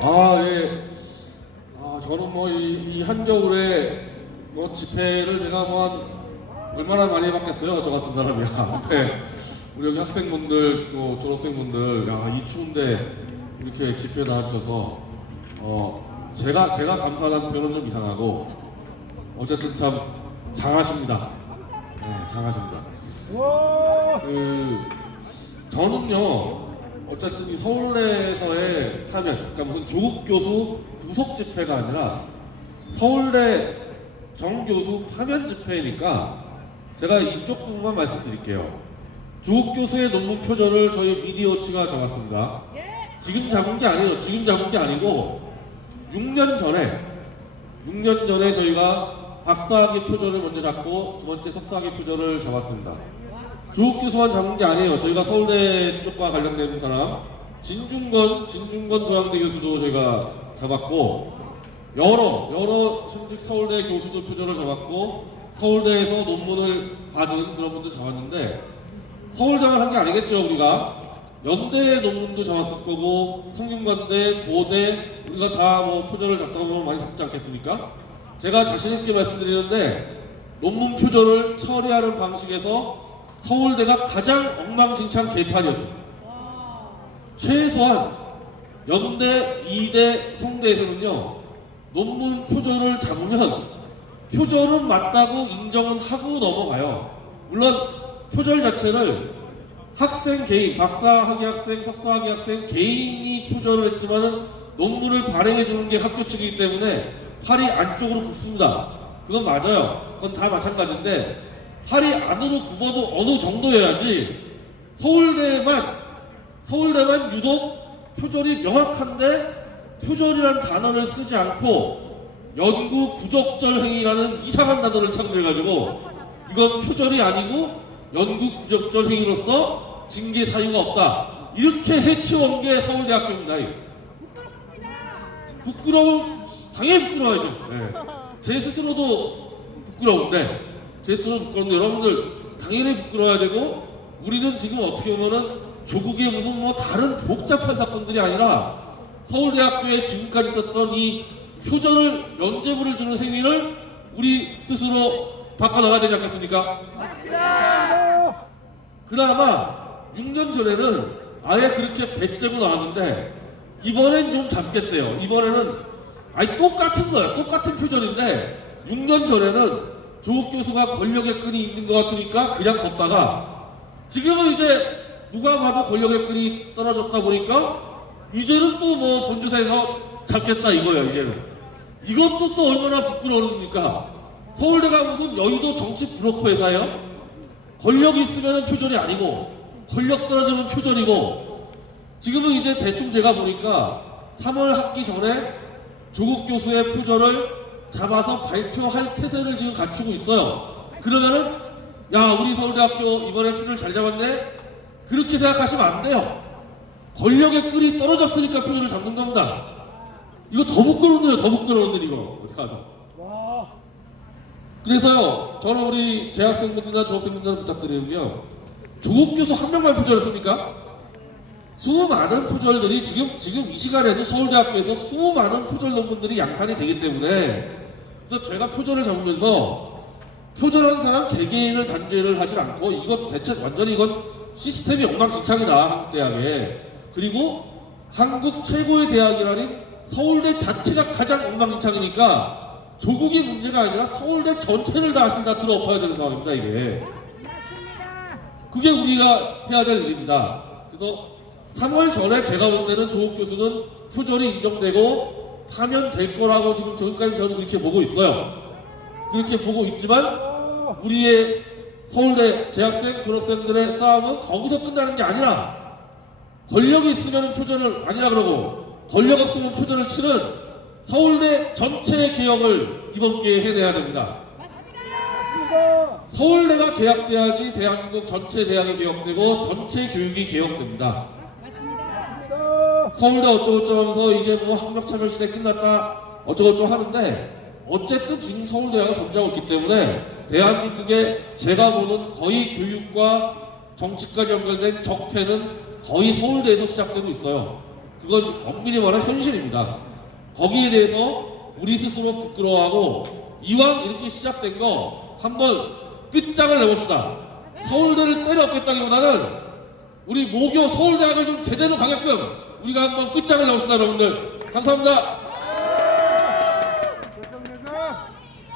아, 예. 아, 저는 뭐이 한겨울에 뭐 집회를 제가 뭐 한 얼마나 많이 해봤겠어요, 저 같은 사람이야. 근데 우리 여기 학생분들 또 졸업생분들, 야, 이 추운데 이렇게 집회 나와주셔서 어, 제가 제가 감사하다는 표현은 좀 이상하고 어쨌든 참 장하십니다. 네, 장하십니다. 그 저는요 어쨌든 이 서울대에서의 하면 그러니까 무슨 조국 교수 구속 집회가 아니라 서울대 정 교수 파면 집회니까 제가 이쪽 부분만 말씀드릴게요. 조국 교수의 논문 표절을 저희 미디어치가 잡았습니다. 지금 잡은 게 아니에요. 지금 잡은 게 아니고 6년 전에 6년 전에 저희가 박사학위 표절을 먼저 잡고 두 번째 석사학위 표절을 잡았습니다. 조국 교수만 잡은 게 아니에요. 저희가 서울대 쪽과 관련된 사람 진중건 진중건 도양대 교수도 저희가 잡았고 여러 여러 현직 서울대 교수도 표절을 잡았고 서울대에서 논문을 받은 그런 분들 잡았는데 서울대만 한 게 아니겠죠 우리가 연대 논문도 잡았을 거고 성균관대 고대 우리가 다 뭐 표절을 잡다 보면 많이 잡지 않겠습니까? 제가 자신 있게 말씀드리는데 논문 표절을 처리하는 방식에서 서울대가 가장 엉망진창 개판이었습니다. 최소한 연대, 이대, 성대에서는요 논문 표절을 잡으면 표절은 맞다고 인정은 하고 넘어가요. 물론 표절 자체를 학생 개인, 박사학위 학생, 석사학위 학생 개인이 표절을 했지만은 논문을 발행해 주는 게 학교 측이기 때문에 팔이 안쪽으로 굽습니다. 그건 맞아요. 그건 다 마찬가지인데 팔이 안으로 굽어도 어느 정도여야지 서울대만 서울대만 유독 표절이 명확한데 표절이란 단어를 쓰지 않고 연구 부적절 행위라는 이상한 단어를 착용해가지고 이건 표절이 아니고 연구 부적절 행위로서 징계 사유가 없다 이렇게 해치워온 게 서울대학교입니다. 이거. 부끄러움 당연히 부끄러워야죠. 예. 제 스스로도 부끄러운데 제 스스로 부끄러운데 여러분들 당연히 부끄러워야 되고 우리는 지금 어떻게 보면은 조국의 무슨 뭐 다른 복잡한 사건들이 아니라 서울대학교에 지금까지 있었던 이 표절을 면죄부를 주는 행위를 우리 스스로 바꿔나가야 되지 않겠습니까? 그나마 6년 전에는 아예 그렇게 배째고 나왔는데 이번엔 좀 잡겠대요. 이번에는 아니 똑같은 거예요. 똑같은 표절인데 6년 전에는 조국 교수가 권력의 끈이 있는 것 같으니까 그냥 뒀다가 지금은 이제 누가 봐도 권력의 끈이 떨어졌다 보니까 이제는 또 뭐 본주사에서 잡겠다 이거예요. 이제는 이것도 또 얼마나 부끄러운 일입니까? 서울대가 무슨 여의도 정치 브로커 회사예요? 권력이 있으면 표절이 아니고 권력 떨어지면 표절이고 지금은 이제 대충 제가 보니까 3월 학기 전에 조국 교수의 표절을 잡아서 발표할 태세를 지금 갖추고 있어요. 그러면은 야 우리 서울대학교 이번에 표를 잘 잡았네 그렇게 생각하시면 안 돼요. 권력의 끈이 떨어졌으니까 표절을 잡는 겁니다. 이거 더 부끄러운 일이에요. 더 부끄러운 일 이거 어디 가서. 그래서요, 저는 우리 재학생분들이나 졸업생분들 부탁드리는요, 조국 교수 한 명만 표절했습니까? 수많은 표절들이 지금 지금 이 시간에도 서울대학교에서 수많은 표절 논문들이 양산이 되기 때문에 그래서 제가 표절을 잡으면서 표절한 사람 개개인을 단죄를 하질 않고 이건 대체 완전히 이건 시스템이 엉망진창이다 한국 대학에. 그리고 한국 최고의 대학이라니 서울대 자체가 가장 엉망진창이니까 조국이 문제가 아니라 서울대 전체를 다 하신다 들어엎어야 되는 상황입니다 이게. 그게 우리가 해야 될 일입니다. 그래서 3월 전에 제가 볼 때는 조국 교수는 표절이 인정되고 파면될 거라고 지금 지금까지 저는 그렇게 보고 있어요 그렇게 보고 있지만 우리의 서울대 재학생 졸업생들의 싸움은 거기서 끝나는 게 아니라 권력이 있으면 표절을 아니라 그러고 권력 없으면 표절을 치는 서울대 전체 개혁을 이번 기회에 해내야 됩니다. 서울대가 개혁돼야지 대한민국 전체 대학이 개혁되고 전체 교육이 개혁됩니다. 서울대 어쩌고저쩌고 하면서 이제 뭐 학력차별 시대 끝났다 어쩌고저쩌고 하는데 어쨌든 지금 서울대가 점자고 있기 때문에 대한민국의 제가 보는 거의 교육과 정치까지 연결된 적폐는 거의 서울대에서 시작되고 있어요. 그건 엄밀히 말한 현실입니다. 거기에 대해서 우리 스스로 부끄러워하고 이왕 이렇게 시작된 거 한번 끝장을 내봅시다. 서울대를 때려 엎겠다기보다는 우리 모교 서울대학을 좀 제대로 가게끔 우리가 한번 끝장을 넣읍시다 여러분들. 감사합니다.